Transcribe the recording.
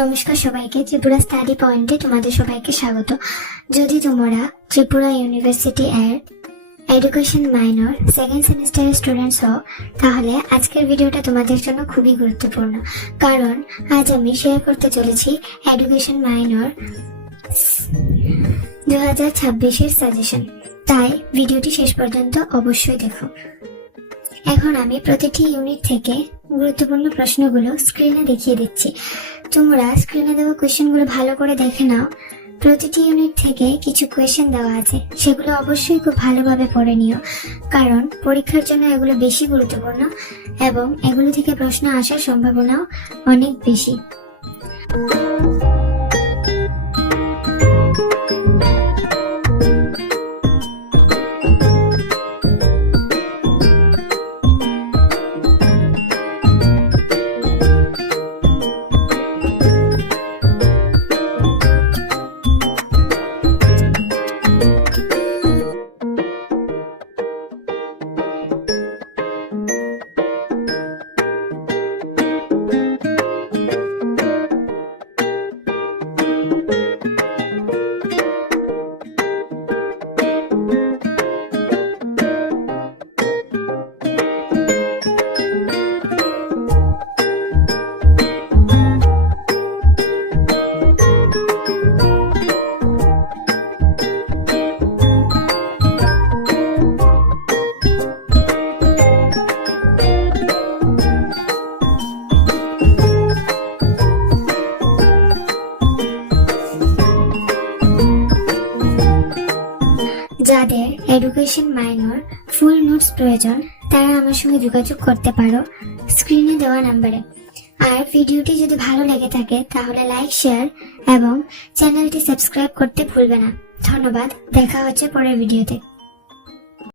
নমস্কার সবাইকে, ত্রিপুরা স্টাডি পয়েন্টে তোমাদের সবাইকে স্বাগত। যদি তোমরা ত্রিপুরা ইউনিভার্সিটি এর এডুকেশন মাইনর সেকেন্ড সেমিস্টারের স্টুডেন্টস হও, তাহলে আজকের ভিডিওটা তোমাদের জন্য খুবই গুরুত্বপূর্ণ, কারণ আজ আমি শেয়ার করতে চলেছি এডুকেশন মাইনর 2026-এর সাজেশন। তাই ভিডিওটি শেষ পর্যন্ত অবশ্যই দেখো। এখন আমি প্রতিটি ইউনিট থেকে গুরুত্বপূর্ণ প্রশ্নগুলো স্ক্রিনে দেখিয়ে দিচ্ছি। তোমরা স্ক্রিনে দেওয়া কোয়েশ্চেনগুলো ভালো করে দেখে নাও। প্রতিটি ইউনিট থেকে কিছু কোয়েশ্চেন দেওয়া আছে, সেগুলো অবশ্যই খুব ভালোভাবে পড়ে নিও, কারণ পরীক্ষার জন্য এগুলো বেশি গুরুত্বপূর্ণ এবং এগুলো থেকে প্রশ্ন আসার সম্ভাবনাও অনেক বেশি। যাদের এডুকেশন মাইনর ফুল নোটস প্রয়োজন, তারা আমার সঙ্গে যোগাযোগ করতে পারো স্ক্রিনে দেওয়া নাম্বারে। আর ভিডিওটি যদি ভালো লেগে থাকে তাহলে লাইক, শেয়ার এবং চ্যানেলটি সাবস্ক্রাইব করতে ভুলবে না। ধন্যবাদ, দেখা হচ্ছে পরের ভিডিওতে।